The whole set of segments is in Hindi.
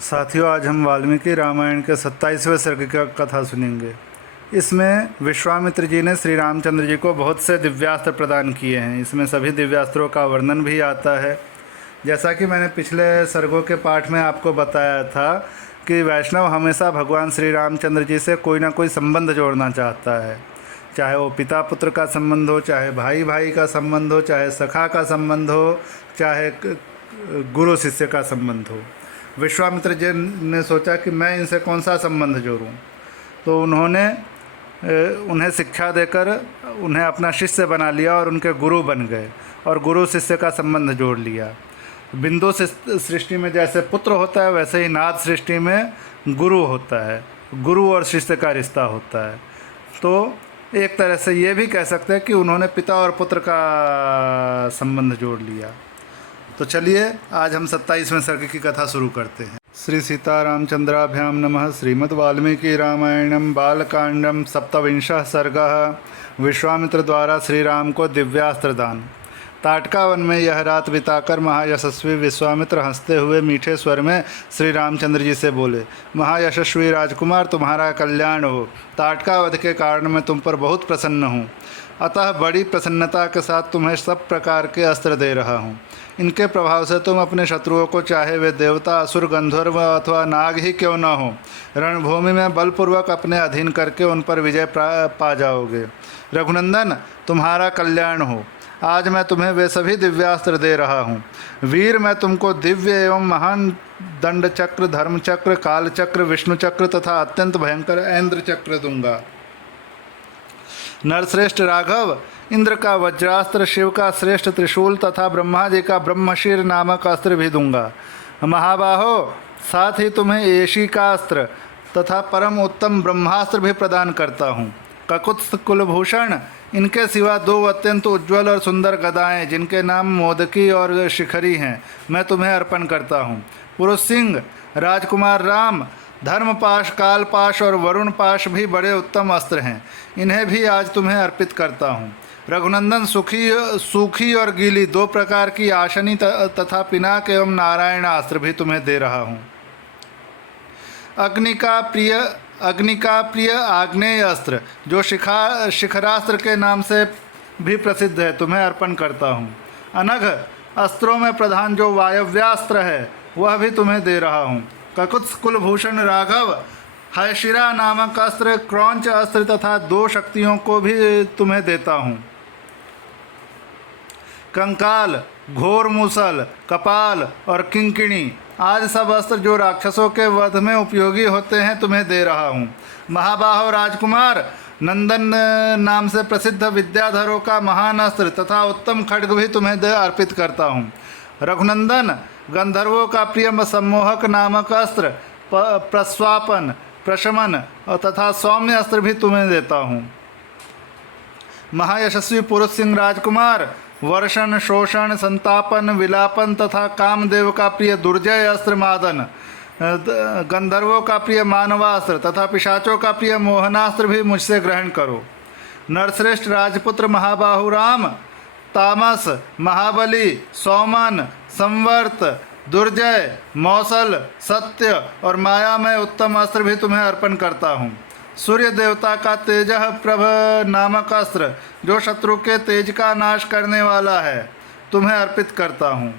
साथियों, आज हम वाल्मीकि रामायण के 27वें सर्ग की कथा सुनेंगे। इसमें विश्वामित्र जी ने श्री रामचंद्र जी को बहुत से दिव्यास्त्र प्रदान किए हैं। इसमें सभी दिव्यास्त्रों का वर्णन भी आता है। जैसा कि मैंने पिछले सर्गों के पाठ में आपको बताया था कि वैष्णव हमेशा भगवान श्री रामचंद्र जी से कोई ना कोई संबंध जोड़ना चाहता है, चाहे वो पिता पुत्र का संबंध हो, चाहे भाई भाई का संबंध हो, चाहे सखा का संबंध हो, चाहे गुरु शिष्य का संबंध हो। विश्वामित्र जी ने सोचा कि मैं इनसे कौन सा संबंध जोड़ूं, तो उन्होंने उन्हें शिक्षा देकर उन्हें अपना शिष्य बना लिया और उनके गुरु बन गए और गुरु शिष्य का संबंध जोड़ लिया। बिंदु सृष्टि में जैसे पुत्र होता है, वैसे ही नाद सृष्टि में गुरु होता है, गुरु और शिष्य का रिश्ता होता है। तो एक तरह से ये भी कह सकते हैं कि उन्होंने पिता और पुत्र का संबंध जोड़ लिया। तो चलिए आज हम 27वें सर्ग की कथा शुरू करते हैं। श्री सीतारामचंद्राभ्याम नमः। श्रीमद् वाल्मीकि रामायणम बालकांडम सप्तविंशः सर्गः। विश्वामित्र द्वारा श्री राम को दिव्यास्त्र दान। ताटका वन में यह रात बिताकर महायशस्वी विश्वामित्र हंसते हुए मीठे स्वर में श्री रामचंद्र जी से बोले, महायशस्वी राजकुमार, तुम्हारा कल्याण हो। ताटका वध के कारण मैं तुम पर बहुत प्रसन्न हूँ, अतः बड़ी प्रसन्नता के साथ तुम्हें सब प्रकार के अस्त्र दे रहा हूँ। इनके प्रभाव से तुम अपने शत्रुओं को, चाहे वे देवता, असुर, गंधर्व अथवा नाग ही क्यों न हो, रणभूमि में बलपूर्वक अपने अधीन करके उन पर विजय पा जाओगे। रघुनंदन, तुम्हारा कल्याण हो। आज मैं तुम्हें वे सभी दिव्यास्त्र दे रहा हूँ। वीर, मैं तुमको दिव्य एवं महान दंड चक्र, धर्म चक्र, काल चक्र, विष्णु चक्र तथा अत्यंत भयंकर ऐन्द्र चक्र दूंगा। नरश्रेष्ठ राघव, इंद्र का वज्रास्त्र, शिव का श्रेष्ठ त्रिशूल तथा ब्रह्मा जी का ब्रह्मशीर नामक अस्त्र भी दूंगा। महाबाहो, साथ ही तुम्हें एशी का अस्त्र तथा परम उत्तम ब्रह्मास्त्र भी प्रदान करता हूँ। ककुत्स कुलभूषण, इनके सिवा दो अत्यंत उज्ज्वल और सुंदर गदाएं जिनके नाम मोदकी और शिखरी हैं, मैं तुम्हें अर्पण करता हूँ। पुरुष सिंह, राजकुमार राम, धर्मपाश, कालपाश और वरुण पाश भी बड़े उत्तम अस्त्र हैं, इन्हें भी आज तुम्हें अर्पित करता हूँ। रघुनंदन, सूखी और गीली दो प्रकार की आशनी तथा पिनाक एवं नारायण अस्त्र भी तुम्हें दे रहा हूँ। अग्नि का प्रिय आग्नेय अस्त्र, जो शिखरास्त्र के नाम से भी प्रसिद्ध है, तुम्हें अर्पण करता हूँ। अनघ अस्त्रों में प्रधान जो वायव्यास्त्र है, वह भी तुम्हें दे रहा हूँ। ककुत्स कुलभूषण राघव, हैशिरा नामक अस्त्र, क्रौंच अस्त्र तथा दो शक्तियों को भी तुम्हें देता हूँ। कंकाल, घोर मूसल, कपाल और किंकिणी आज सब अस्त्र जो राक्षसों के वध में उपयोगी होते हैं, तुम्हें दे रहा हूँ। महाबाहो राजकुमार, नंदन नाम से प्रसिद्ध विद्याधरों का महान अस्त्र तथा उत्तम खड्ग भी तुम्हें अर्पित करता हूँ। रघुनंदन, गंधर्वों का प्रिय सम्मोहक नामक अस्त्र, प्रस्वापन, प्रशमन तथा सौम्य अस्त्र भी तुम्हें देता हूँ। महायशस्वी पुरुष सिंह राजकुमार, वर्षण, शोषण, संतापन, विलापन तथा कामदेव का प्रिय दुर्जय अस्त्र मादन, गंधर्वों का प्रिय मानवास्त्र तथा पिशाचों का प्रिय मोहनास्त्र भी मुझसे ग्रहण करो। नरश्रेष्ठ राजपुत्र महाबाहु राम, तामस, महाबली, सौमन, संवर्त, दुर्जय, मौसल, सत्य और माया में उत्तम अस्त्र भी तुम्हें अर्पण करता हूँ। सूर्य देवता का तेजः प्रभ नामक अस्त्र, जो शत्रु के तेज का नाश करने वाला है, तुम्हें अर्पित करता हूँ।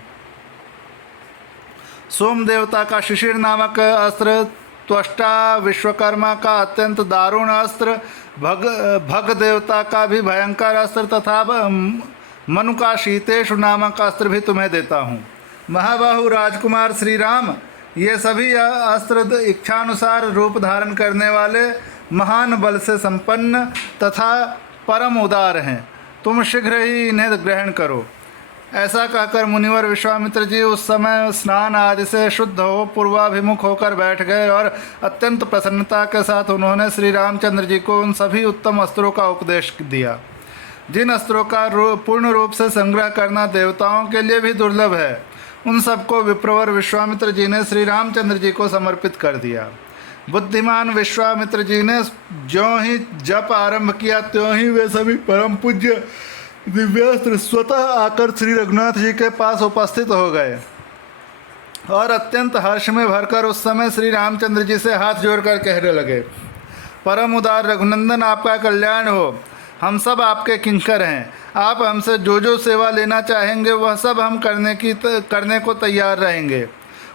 सोम देवता का शिशिर नामक अस्त्र, त्वष्टा विश्वकर्मा का अत्यंत दारुण अस्त्र, भग देवता का भी भयंकर अस्त्र तथा मनु का शीतेशु नामक अस्त्र भी तुम्हें देता हूँ। महाबाहु राजकुमार श्री राम, ये सभी अस्त्र इच्छानुसार रूप धारण करने वाले, महान बल से संपन्न तथा परम उदार हैं, तुम शीघ्र ही इन्हें ग्रहण करो। ऐसा कहकर मुनिवर विश्वामित्र जी उस समय स्नान आदि से शुद्ध हो पूर्वाभिमुख होकर बैठ गए और अत्यंत प्रसन्नता के साथ उन्होंने श्री रामचंद्र जी को उन सभी उत्तम अस्त्रों का उपदेश दिया, जिन अस्त्रों का पूर्ण रूप से संग्रह करना देवताओं के लिए भी दुर्लभ है। उन सबको विप्रवर विश्वामित्र जी ने श्री रामचंद्र जी को समर्पित कर दिया। बुद्धिमान विश्वामित्र जी ने ज्यों ही जप आरंभ किया, त्यों ही वे सभी परम पूज्य दिव्यास्त्र स्वतः आकर श्री रघुनाथ जी के पास उपस्थित हो गए। और अत्यंत हर्ष में भरकर उस समय श्री रामचंद्र जी से हाथ जोड़कर कहने लगे, परम उदार रघुनंदन, आपका कल्याण हो। हम सब आपके किंकर हैं। आप हमसे जो जो सेवा लेना चाहेंगे वह सब हम करने को तैयार रहेंगे।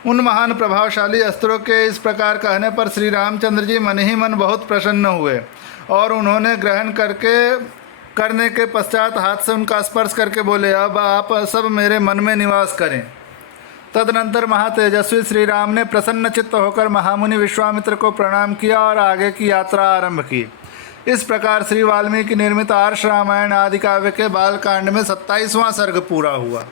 उन महान प्रभावशाली अस्त्रों के इस प्रकार कहने पर श्री रामचंद्र जी मन ही मन बहुत प्रसन्न हुए और उन्होंने ग्रहण करने के पश्चात हाथ से उनका स्पर्श करके बोले, अब आप सब मेरे मन में निवास करें। तदनंतर महातेजस्वी श्री राम ने प्रसन्न चित्त होकर महामुनि विश्वामित्र को प्रणाम किया और आगे की यात्रा आरंभ की। इस प्रकार श्री वाल्मीकि निर्मित आर्ष रामायण आदि काव्य के बालकांड में 27वां सर्ग पूरा हुआ।